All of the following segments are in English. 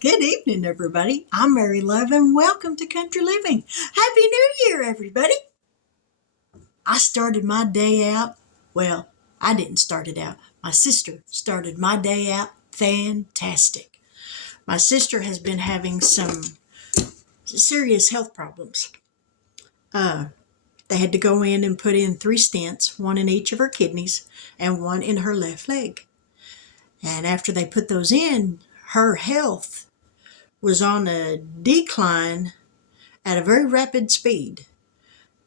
Good evening, everybody. I'm Mary Love, and welcome to Country Living. Happy New Year, everybody. I started my day out, well, I didn't start it out. My sister started my day out fantastic. My sister has been having some serious health problems. They had to go in and put in 3 stents, one in each of her kidneys and one in her left leg. And after they put those in, her health was on a decline at a very rapid speed.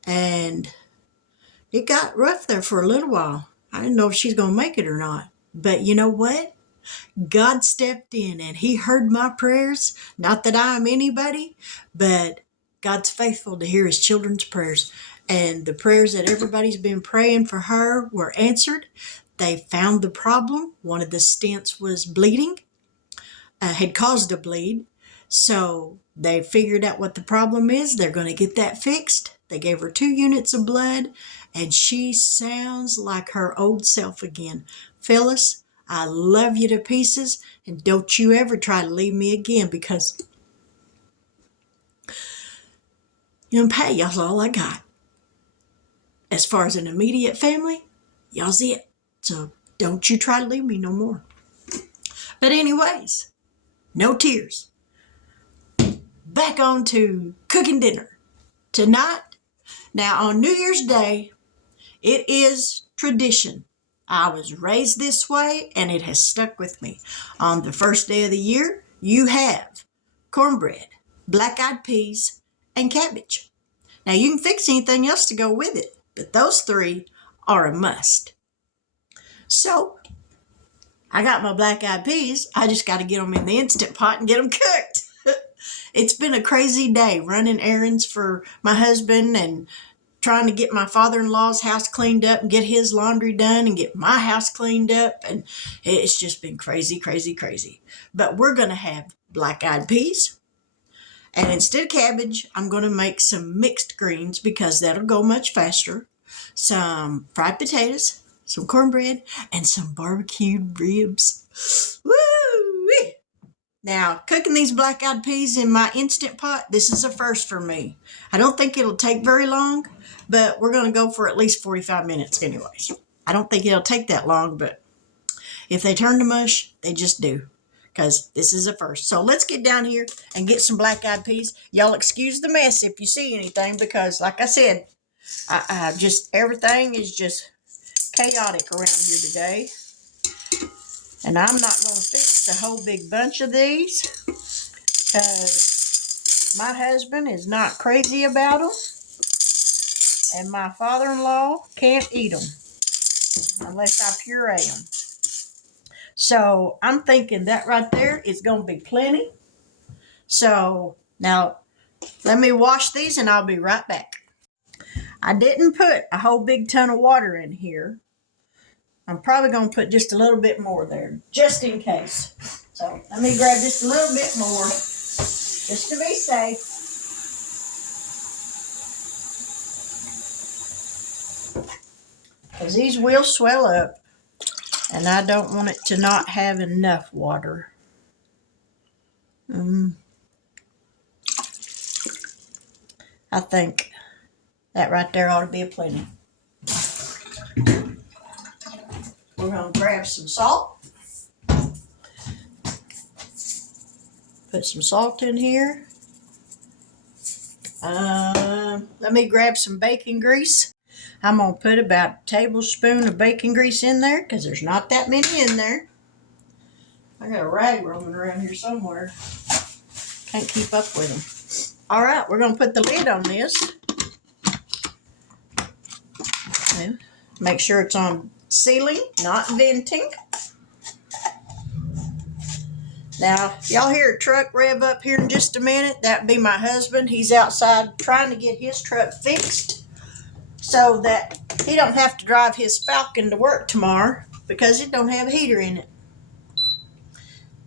And it got rough there for a little while. I didn't know if she's going to make it or not. But you know what? God stepped in and he heard my prayers. Not that I'm anybody, but God's faithful to hear his children's prayers. And the prayers that everybody's been praying for her were answered. They found the problem. One of the stents was bleeding, had caused a bleed. So they figured out what the problem is. They're going to get that fixed. They gave her 2 units of blood, and she sounds like her old self again. Phyllis, I love you to pieces, and don't you ever try to leave me again, because Pat, y'all's all I got. As far as an immediate family, y'all's it. So don't you try to leave me no more. But anyways, no tears. Back on to cooking dinner. Tonight, now on New Year's Day, it is tradition. I was raised this way and it has stuck with me. On the first day of the year, you have cornbread, black-eyed peas, and cabbage. Now you can fix anything else to go with it, but those 3 are a must. So, I got my black-eyed peas. I just got to get them in the Instant Pot and get them cooked. It's been a crazy day running errands for my husband and trying to get my father-in-law's house cleaned up and get his laundry done and get my house cleaned up. And it's just been crazy, crazy, crazy. But we're going to have black-eyed peas. And instead of cabbage, I'm going to make some mixed greens because that'll go much faster. Some fried potatoes, some cornbread, and some barbecued ribs. Woo-wee! Now, cooking these black-eyed peas in my Instant Pot, this is a first for me. I don't think it'll take very long, but we're going to go for at least 45 minutes anyways. I don't think it'll take that long, but if they turn to mush, they just do, because this is a first. So let's get down here and get some black-eyed peas. Y'all excuse the mess if you see anything, because like I said, I just everything is just chaotic around here today. And I'm not going to fix the whole big bunch of these because my husband is not crazy about them. And my father-in-law can't eat them unless I puree them. So I'm thinking that right there is going to be plenty. So now let me wash these and I'll be right back. I didn't put a whole big ton of water in here. I'm probably going to put just a little bit more there, just in case. So let me grab just a little bit more, just to be safe. Because these will swell up, and I don't want it to not have enough water. I think that right there ought to be a plenty. We're going to grab some salt. Put some salt in here. Let me grab some bacon grease. I'm going to put about a tablespoon of bacon grease in there because there's not that many in there. I got a rag roaming around here somewhere. Can't keep up with them. All right, we're going to put the lid on this. Okay. Make sure it's on sealing, not venting. Now, y'all hear a truck rev up here in just a minute. That'd be my husband. He's outside trying to get his truck fixed so that he don't have to drive his Falcon to work tomorrow because it don't have a heater in it.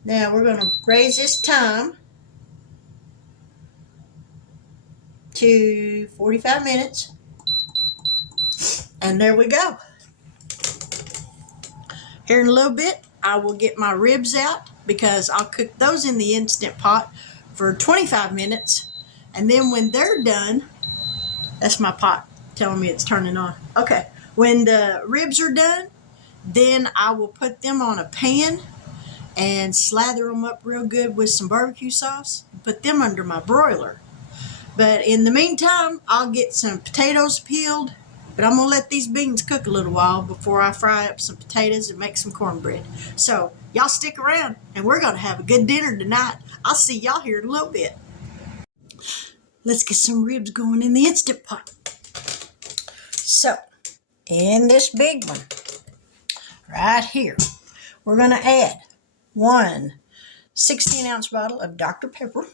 Now, we're going to raise this time to 45 minutes. And there we go. Here in a little bit, I will get my ribs out because I'll cook those in the Instant Pot for 25 minutes. And then when they're done, that's my pot telling me it's turning on. Okay, when the ribs are done, then I will put them on a pan and slather them up real good with some barbecue sauce and put them under my broiler. But in the meantime, I'll get some potatoes peeled, but I'm going to let these beans cook a little while before I fry up some potatoes and make some cornbread. So y'all stick around, and we're going to have a good dinner tonight. I'll see y'all here in a little bit. Let's get some ribs going in the Instant Pot. So, in this big one, right here, we're going to add one 16-ounce bottle of Dr. Pepper.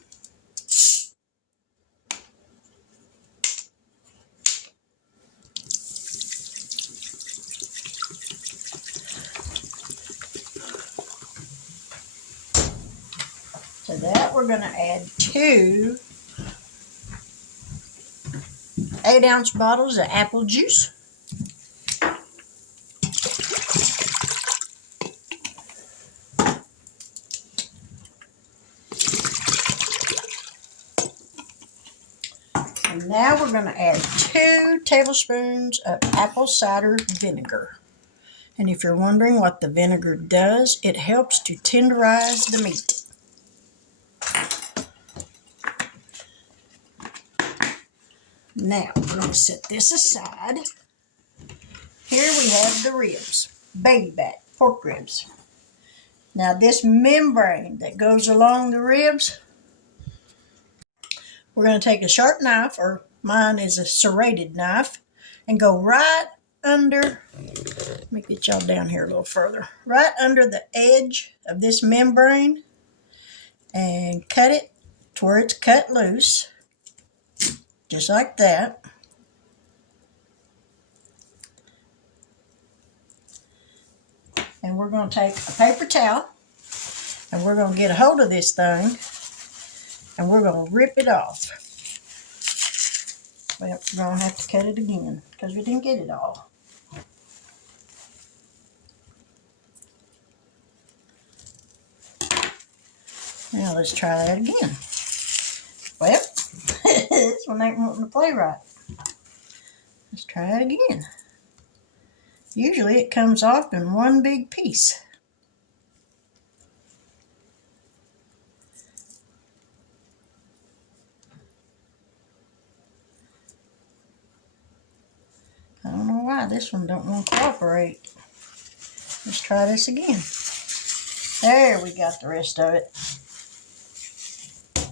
To that, we're going to add two 8-ounce bottles of apple juice. And now we're going to add 2 tablespoons of apple cider vinegar. And if you're wondering what the vinegar does, it helps to tenderize the meat. Now, we're going to set this aside. Here we have the ribs, baby back, pork ribs. Now, this membrane that goes along the ribs, we're going to take a sharp knife, or mine is a serrated knife, and go right under, let me get y'all down here a little further, right under the edge of this membrane and cut it to where it's cut loose, just like that. And we're going to take a paper towel and we're going to get a hold of this thing and we're going to rip it off. Well, we're going to have to cut it again because we didn't get it all. Now let's try that again. Well, this one ain't wanting to play right. Let's try it again. Usually it comes off in one big piece. I don't know why this one don't want to cooperate. Let's try this again. There, we got the rest of it.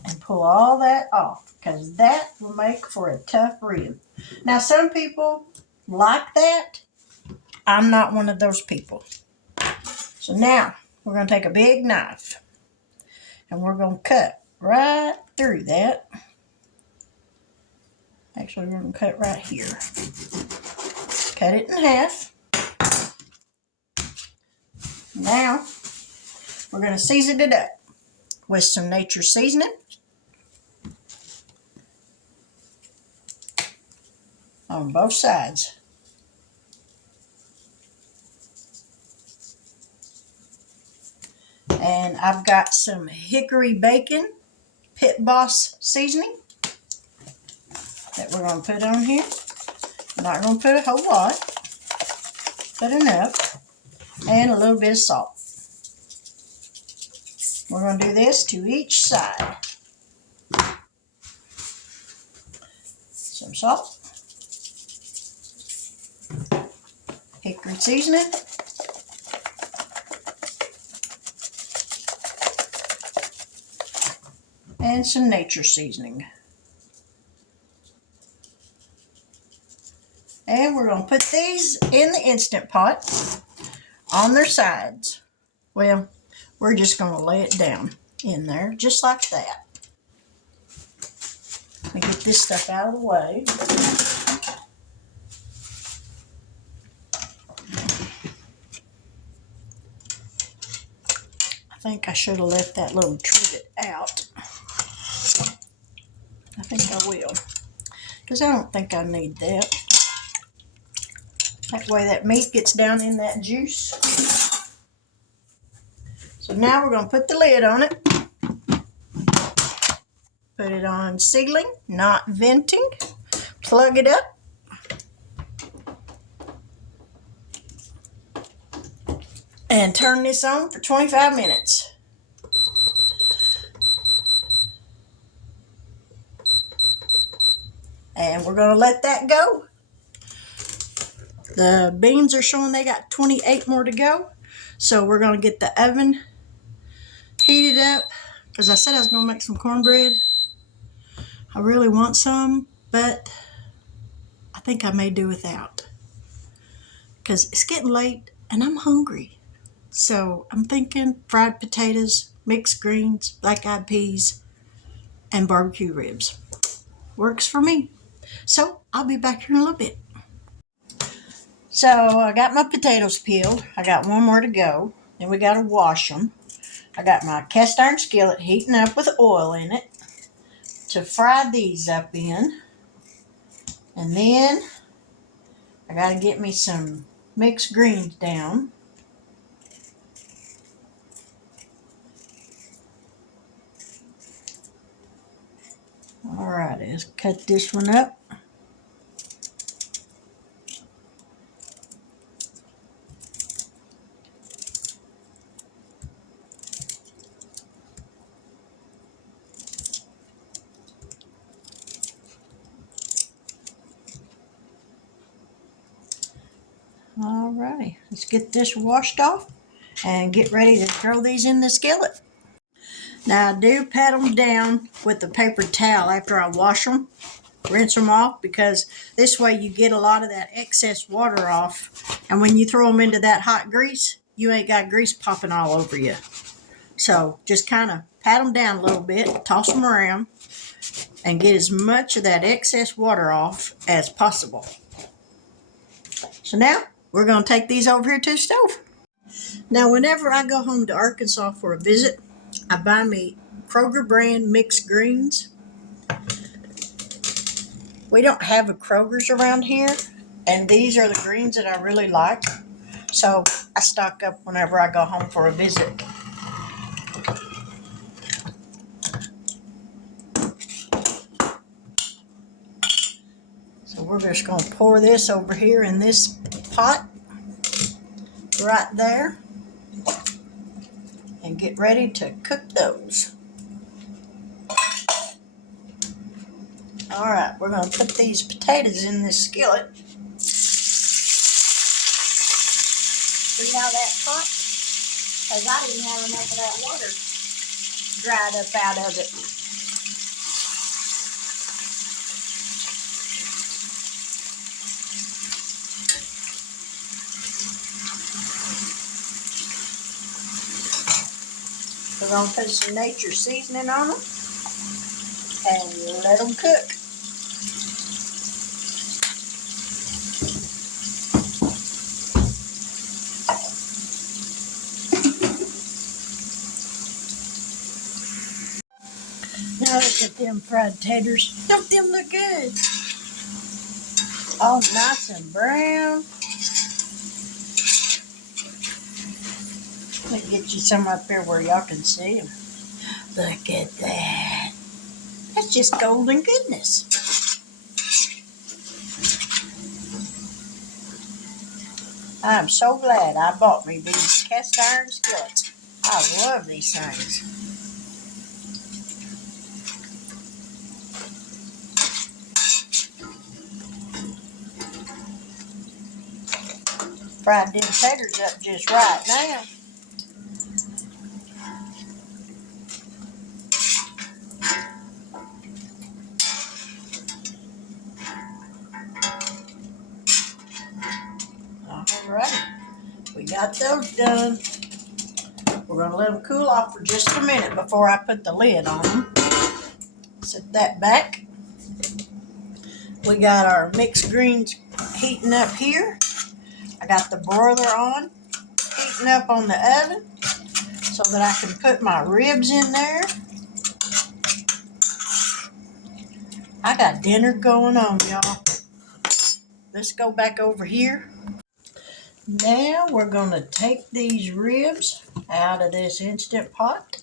And pull all that off, because that will make for a tough rib. Now, some people like that. I'm not one of those people. So now, we're going to take a big knife, and we're going to cut right through that. Actually, we're going to cut right here. Cut it in half. Now, we're going to season it up with some nature seasoning. On both sides. And I've got some hickory bacon Pit Boss seasoning that we're going to put on here. Not going to put a whole lot, but enough. And a little bit of salt. We're going to do this to each side. Some salt. Hickory seasoning. And some nature seasoning. And we're going to put these in the Instant Pot on their sides. Well, we're just going to lay it down in there just like that. Let me get this stuff out of the way. I think I should have left that little trivet out. I think I will, because I don't think I need that. That way that meat gets down in that juice. So now we're going to put the lid on it. Put it on sealing, not venting. Plug it up. And turn this on for 25 minutes. And we're going to let that go. The beans are showing they got 28 more to go. So we're going to get the oven heated up. Because I said I was going to make some cornbread. I really want some, but I think I may do without. Because it's getting late and I'm hungry. So I'm thinking fried potatoes, mixed greens, black-eyed peas, and barbecue ribs. Works for me. So I'll be back here in a little bit. So I got my potatoes peeled. I got one more to go. Then we got to wash them. I got my cast iron skillet heating up with oil in it to fry these up in. And then I got to get me some mixed greens down. Alright, let's cut this one up. Alrighty, let's get this washed off and get ready to throw these in the skillet. Now I do pat them down with a paper towel after I wash them, rinse them off, because this way you get a lot of that excess water off, and when you throw them into that hot grease, you ain't got grease popping all over you. So just kind of pat them down a little bit, toss them around, and get as much of that excess water off as possible. So now we're going to take these over here to the stove. Now whenever I go home to Arkansas for a visit, I buy me Kroger brand mixed greens. We don't have a Kroger's around here, and these are the greens that I really like. So I stock up whenever I go home for a visit. So we're just going to pour this over here in this pot right there and get ready to cook those. Alright, we're going to put these potatoes in this skillet. See how that pot? Because I didn't have enough of that water dried up out of it. We're going to put some nature seasoning on them and let them cook. Now look at them fried taters. Don't them look good? All nice and brown. Let me get you some up here where y'all can see them. Look at that. That's just golden goodness. I'm so glad I bought me these cast iron skillets. I love these things. Fried them taters up just right now. Alright, we got those done. We're going to let them cool off for just a minute before I put the lid on them. Set that back. We got our mixed greens heating up here. I got the broiler on, heating up on the oven so that I can put my ribs in there. I got dinner going on, y'all. Let's go back over here. Now we're going to take these ribs out of this Instant Pot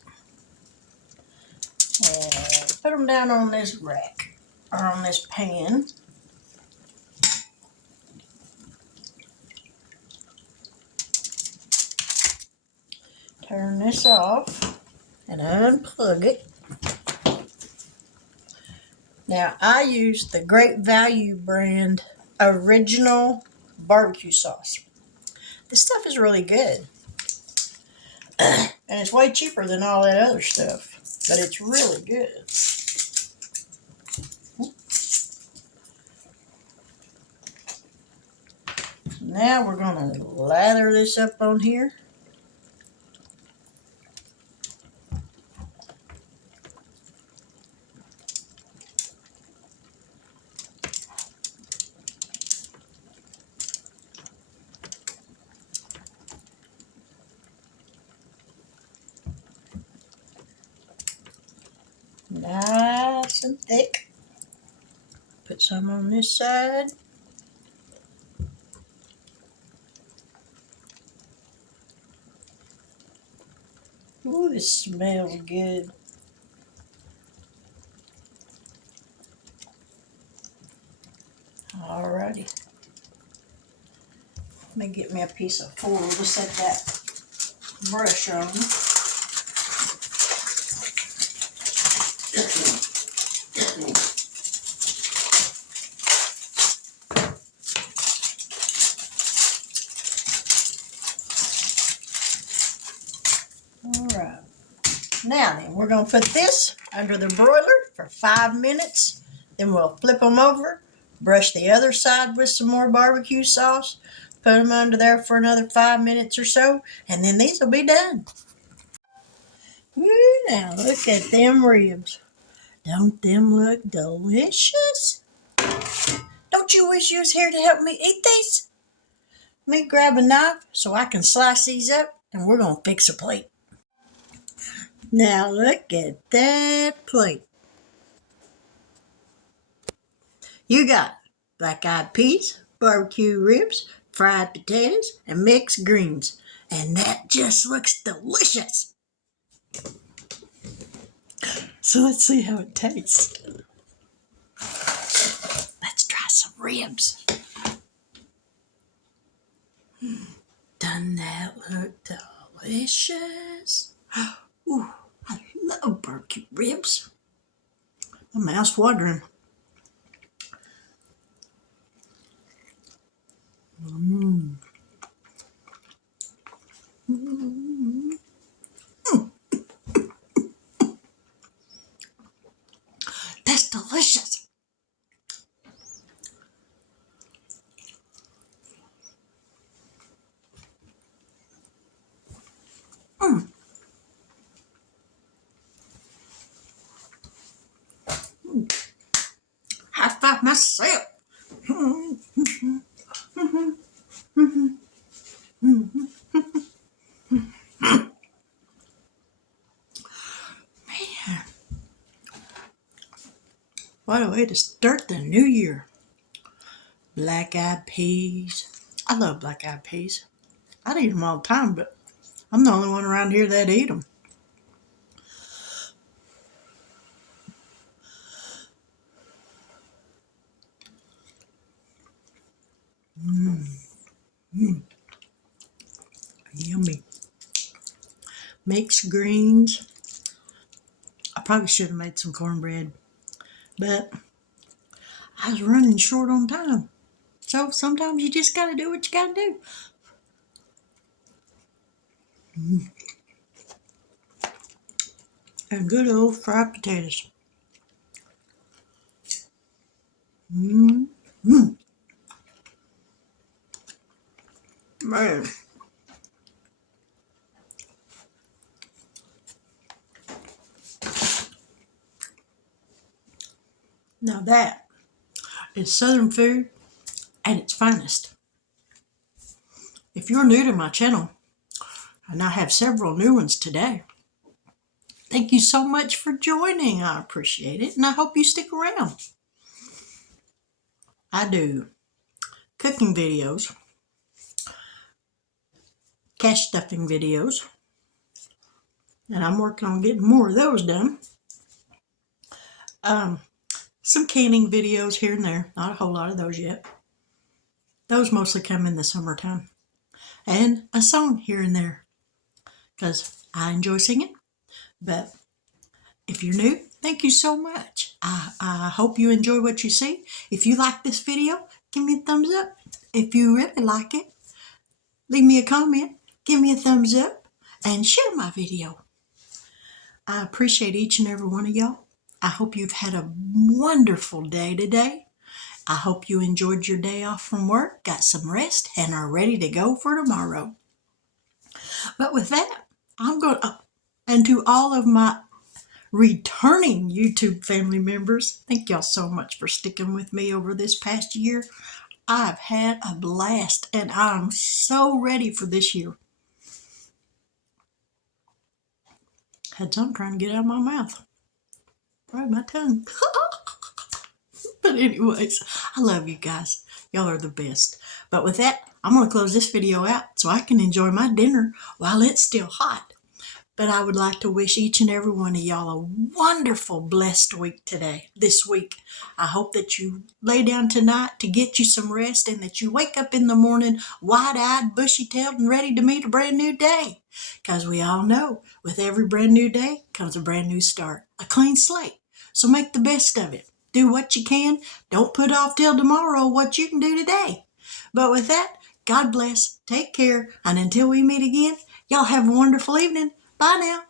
and put them down on this rack or on this pan. Turn this off and unplug it. Now I use the Great Value brand original barbecue sauce. This stuff is really good. And it's way cheaper than all that other stuff, but it's really good. Now we're going to lather this up on here. Nice and thick. Put some on this side. Ooh, this smells good. Alrighty. Let me get me a piece of foil to set that brush on. Alright. Now then, we're going to put this under the broiler for 5 minutes. Then we'll flip them over, brush the other side with some more barbecue sauce, put them under there for another 5 minutes or so, and then these will be done. Ooh, now look at them ribs. Don't them look delicious? Don't you wish you was here to help me eat these? Let me grab a knife so I can slice these up, and we're going to fix a plate. Now look at that plate. You got black-eyed peas, barbecue ribs, fried potatoes, and mixed greens. And that just looks delicious. So let's see how it tastes. Let's try some ribs. Doesn't that look delicious? Ooh, I love barbecue ribs. My mouth's watering. Mmm. Mm. That's delicious. Mm. High five myself. Man, what a way to start the new year. Black-eyed peas. I love black-eyed peas. I'd eat them all the time, but I'm the only one around here that eat them. Mmm. Mmm. Yummy. Mixed greens. I probably should have made some cornbread, but I was running short on time. So sometimes you just gotta do what you gotta do. Mm. And good old fried potatoes. Mmm. Mmm. Man. Now that is Southern food at its finest. If you're new to my channel, and I have several new ones today, thank you so much for joining. I appreciate it, and I hope you stick around. I do cooking videos, cash stuffing videos, and I'm working on getting more of those done. Some canning videos here and there, not a whole lot of those yet. Those mostly come in the summertime. And a song here and there, because I enjoy singing. But if you're new, thank you so much. I hope you enjoy what you see. If you like this video, give me a thumbs up. If you really like it, leave me a comment, give me a thumbs up, and share my video. I appreciate each and every one of y'all. I hope you've had a wonderful day today. I hope you enjoyed your day off from work, got some rest, and are ready to go for tomorrow. But with that, I'm going to, and to all of my returning YouTube family members, thank y'all so much for sticking with me over this past year. I've had a blast, and I'm so ready for this year. Had something trying to get out of my mouth. Right, my tongue. But anyways, I love you guys. Y'all are the best. But with that, I'm going to close this video out so I can enjoy my dinner while it's still hot. But I would like to wish each and every one of y'all a wonderful, blessed week this week. I hope that you lay down tonight to get you some rest and that you wake up in the morning wide-eyed, bushy-tailed, and ready to meet a brand new day. Because we all know with every brand new day comes a brand new start, a clean slate. So make the best of it. Do what you can. Don't put off till tomorrow what you can do today. But with that, God bless, take care, and until we meet again, y'all have a wonderful evening. Bye now.